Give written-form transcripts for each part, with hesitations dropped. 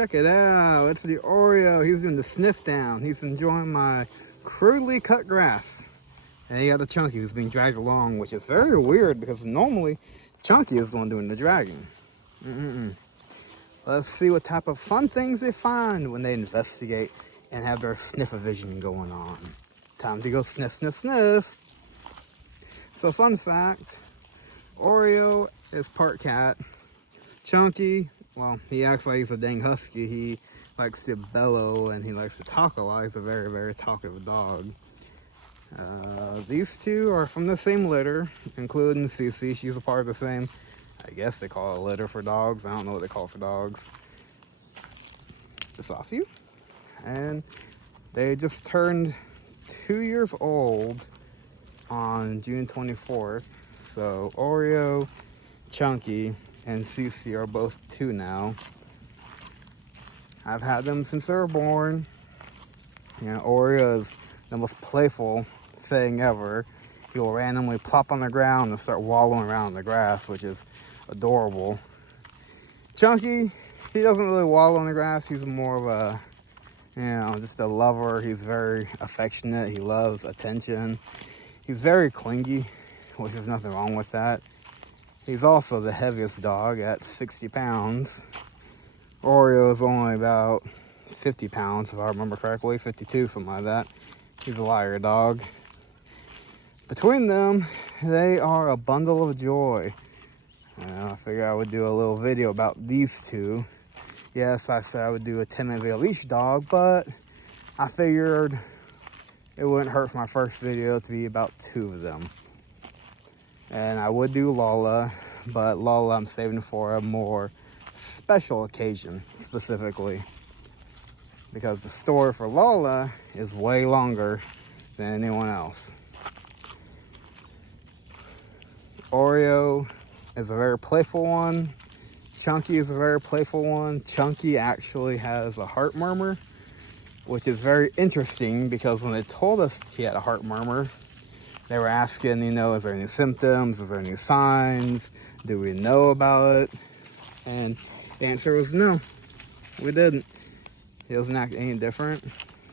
check it out. It's the Oreo. He's doing the sniff down. He's enjoying my crudely cut grass. And you got the Chunky who's being dragged along, which is very weird because normally Chunky is the one doing the dragging. Let's see what type of fun things they find when they investigate and have their sniff-o-vision going on. Time to go sniff, sniff, sniff. So fun fact, Oreo is part cat. Chunky, well, he acts like he's a dang husky. He likes to bellow and he likes to talk a lot. He's a very, very talkative dog. These two are from the same litter, including Cece. She's a part of the same, I guess they call it a litter for dogs. I don't know what they call it for dogs. It's off you. And they just turned 2 years old on June 24th. So Oreo, Chunky, and Cece are both 2 now. I've had them since they were born. You know, Oreo is the most playful thing ever. He'll randomly plop on the ground and start wallowing around in the grass, which is adorable. Chunky, he doesn't really wallow in the grass. He's more of a, you know, just a lover. He's very affectionate. He loves attention. He's very clingy, which is nothing wrong with that. He's also the heaviest dog at 60 pounds. Oreo is only about 50 pounds, if I remember correctly, 52, something like that. He's a liar dog. Between them, they are a bundle of joy. I figured I would do a little video about these two. Yes, I said I would do a 10-minute video of each dog, but I figured it wouldn't hurt for my first video to be about 2 of them. And I would do Lola, but Lola I'm saving for a more special occasion, specifically. Because the story for Lola is way longer than anyone else. Oreo is a very playful one. Chunky is a very playful one. Chunky actually has a heart murmur, which is very interesting because when they told us he had a heart murmur, they were asking, you know, is there any symptoms? Is there any signs? Do we know about it? And the answer was no, we didn't. He doesn't act any different.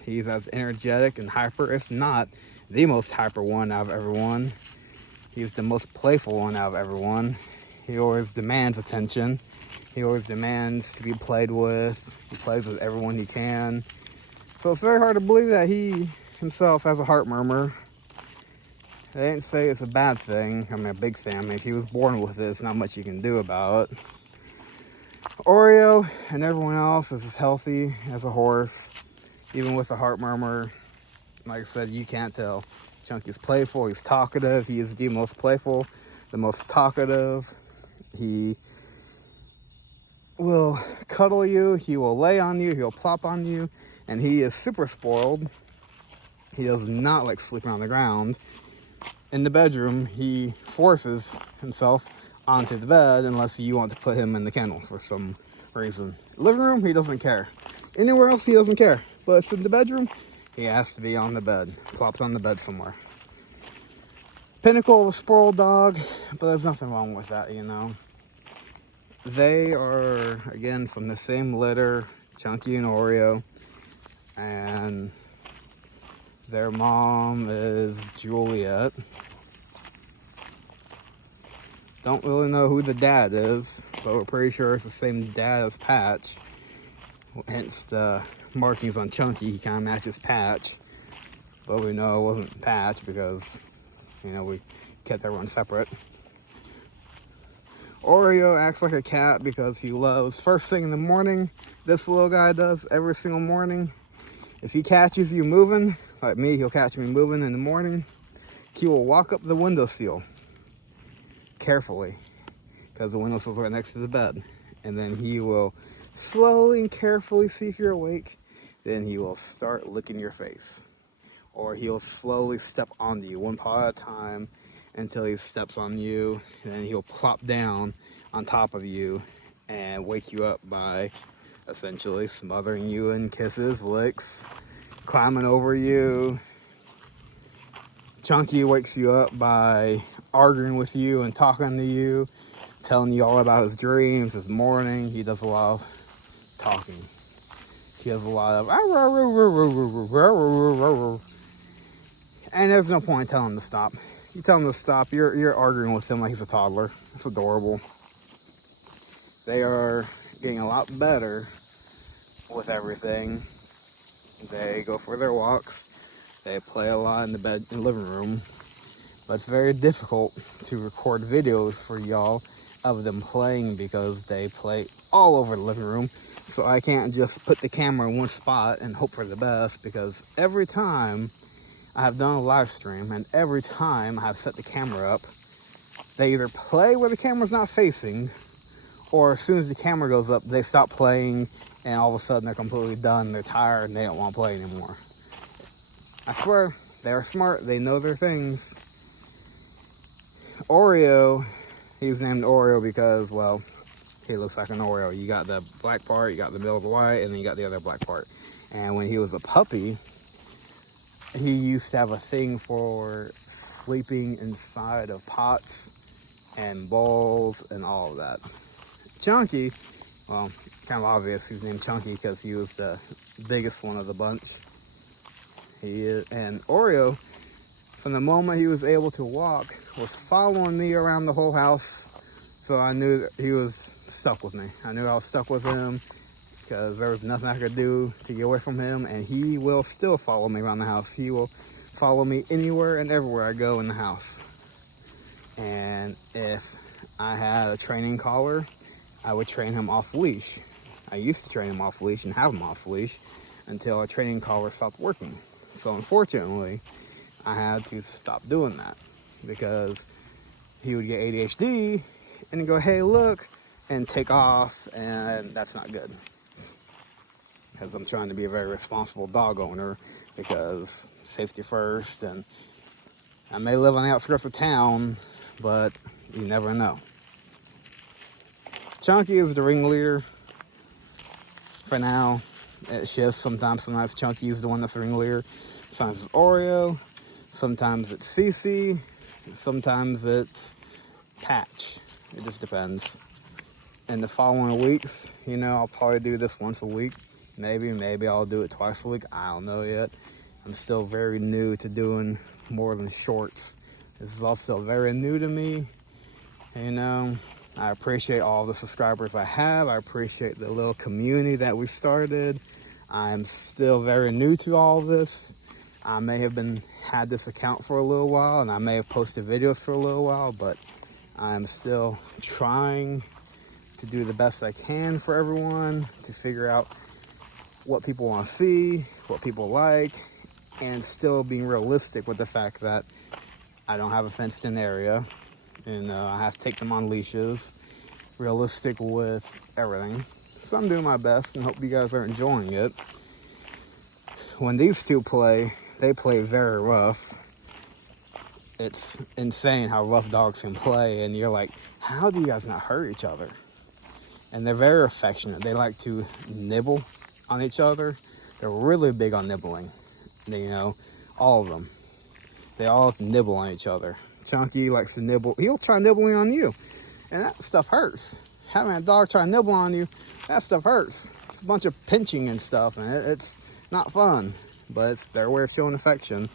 He's as energetic and hyper, if not the most hyper one out of everyone. He's the most playful one out of everyone. He always demands attention. He always demands to be played with. He plays with everyone he can. So it's very hard to believe that he himself has a heart murmur. They didn't say it's a bad thing. I mean, a big thing. I mean, if he was born with it, there's not much you can do about it. Oreo and everyone else is as healthy as a horse, even with a heart murmur. Like I said, you can't tell. Chunky's playful, he's talkative, he is the most playful, the most talkative. He will cuddle you, he will lay on you, he'll plop on you, and he is super spoiled. He does not like sleeping on the ground. In the bedroom, he forces himself onto the bed unless you want to put him in the kennel for some reason. Living room, he doesn't care. Anywhere else, he doesn't care. But it's in the bedroom, he has to be on the bed. Plops on the bed somewhere. Pinnacle of a spoiled dog, but there's nothing wrong with that, you know. They are, again, from the same litter, Chunky and Oreo. And their mom is Juliet. Don't really know who the dad is, but we're pretty sure it's the same dad as Patch. Hence the markings on Chunky, he kind of matches Patch. But we know it wasn't Patch because, you know, we kept everyone separate. Oreo acts like a cat because he loves first thing in the morning. This little guy does every single morning. If he catches you moving, like me, he'll catch me moving in the morning. He will walk up the windowsill carefully because the windowsill's right next to the bed. And then he will slowly and carefully see if you're awake. Then he will start licking your face. Or he'll slowly step onto you one paw at a time until he steps on you. And then he'll plop down on top of you and wake you up by essentially smothering you in kisses, licks, climbing over you. Chunky wakes you up by arguing with you and talking to you, telling you all about his dreams, his morning. He does a lot of talking. He has a lot of, and there's no point in telling him to stop. You tell him to stop, you're arguing with him like he's a toddler. It's adorable. They are getting a lot better with everything. They go for their walks. They play a lot in the living room. But it's very difficult to record videos for y'all of them playing because they play all over the living room. So I can't just put the camera in one spot and hope for the best, because every time I have done a live stream and every time I have set the camera up, they either play where the camera's not facing, or as soon as the camera goes up, they stop playing and all of a sudden they're completely done, they're tired, and they don't want to play anymore. I swear, they're smart, they know their things. Oreo, he's named Oreo because, well, he looks like an Oreo. You got the black part, you got the middle of the white, and then you got the other black part. And when he was a puppy, he used to have a thing for sleeping inside of pots and bowls and all of that. Chunky, well, kind of obvious he's named Chunky because he was the biggest one of the bunch. And Oreo, from the moment he was able to walk, was following me around the whole house. So I knew that he was stuck with me. I knew I was stuck with him because there was nothing I could do to get away from him, and he will still follow me around the house. He will follow me anywhere and everywhere I go in the house. And if I had a training collar, I would train him off leash. I used to train him off leash and have him off leash until a training collar stopped working. So unfortunately, I had to stop doing that because he would get ADHD and go, hey, look, and take off, and that's not good. Because I'm trying to be a very responsible dog owner, because safety first, and I may live on the outskirts of town, but you never know. Chunky is the ringleader for now. It shifts sometimes. Sometimes Chunky is the one that's the ringleader. Sometimes it's Oreo. Sometimes it's Cece. Sometimes it's Patch. It just depends. In the following weeks, I'll probably do this once a week. Maybe I'll do it twice a week. I don't know yet. I'm still very new to doing more than shorts. This is also very new to me. I appreciate all the subscribers I have. I appreciate the little community that we started. I'm still very new to all of this. I may have had this account for a little while, and I may have posted videos for a little while, but I'm still trying to do the best I can for everyone, to figure out what people want to see, what people like, and still being realistic with the fact that I don't have a fenced in area, and I have to take them on leashes, realistic with everything. So I'm doing my best and hope you guys are enjoying it. When these two play, they play very rough. It's insane how rough dogs can play, and you're like, how do you guys not hurt each other? And they're very affectionate. They like to nibble on each other. They're really big on nibbling. All of them. They all nibble on each other. Chunky likes to nibble. He'll try nibbling on you, and that stuff hurts. Having a dog try to nibble on you, that stuff hurts. It's a bunch of pinching and stuff, and it's not fun, but it's their way of showing affection.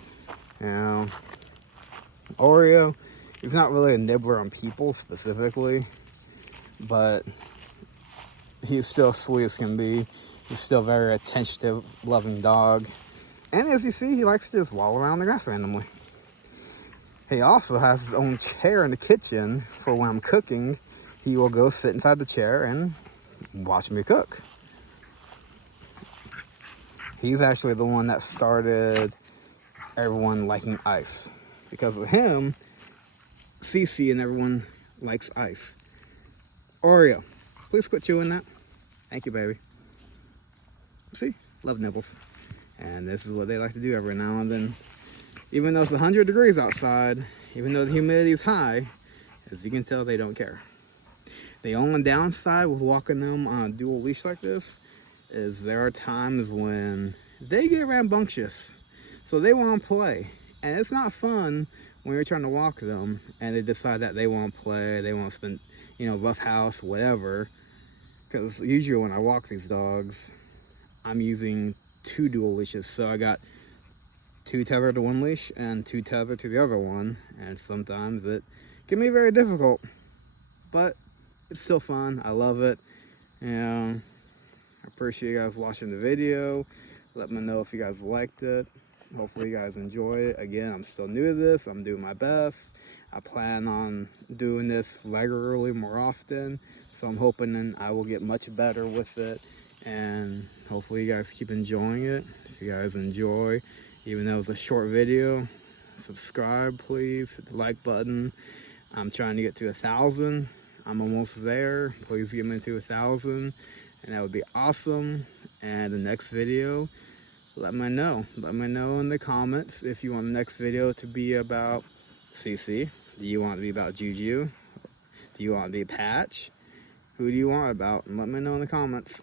Oreo, he's not really a nibbler on people specifically, but he's still sweet as can be. He's still a very attentive, loving dog. And as you see, he likes to just wallow around the grass randomly. He also has his own chair in the kitchen for when I'm cooking. He will go sit inside the chair and watch me cook. He's actually the one that started everyone liking ice. Because of him, Cece and everyone likes ice. Oreo, please quit chewing that. Thank you, baby. See, love nibbles. And this is what they like to do every now and then. Even though it's 100 degrees outside, even though the humidity is high, as you can tell, they don't care. The only downside with walking them on a dual leash like this is there are times when they get rambunctious. So they want to play. And it's not fun when you're trying to walk them and they decide that they want to play, they want to spend, rough house, whatever. because usually when I walk these dogs, I'm using 2 dual leashes. So I got 2 tethered to one leash and 2 tethered to the other one, and sometimes it can be very difficult, but it's still fun. I love it. And I appreciate you guys watching the video. Let me know if you guys liked it. Hopefully you guys enjoy it. Again, I'm still new to this. I'm doing my best. I plan on doing this regularly more often, so I'm hoping that I will get much better with it, and hopefully you guys keep enjoying it. If you guys enjoy, even though it's a short video, subscribe please, hit the like button. I'm trying to get to 1,000. I'm almost there. Please get me to 1,000, and that would be awesome. And the next video, let me know in the comments if you want the next video to be about CC. Do you want it to be about Juju? Do you want it to be Patch? Who do you want it about? And let me know in the comments.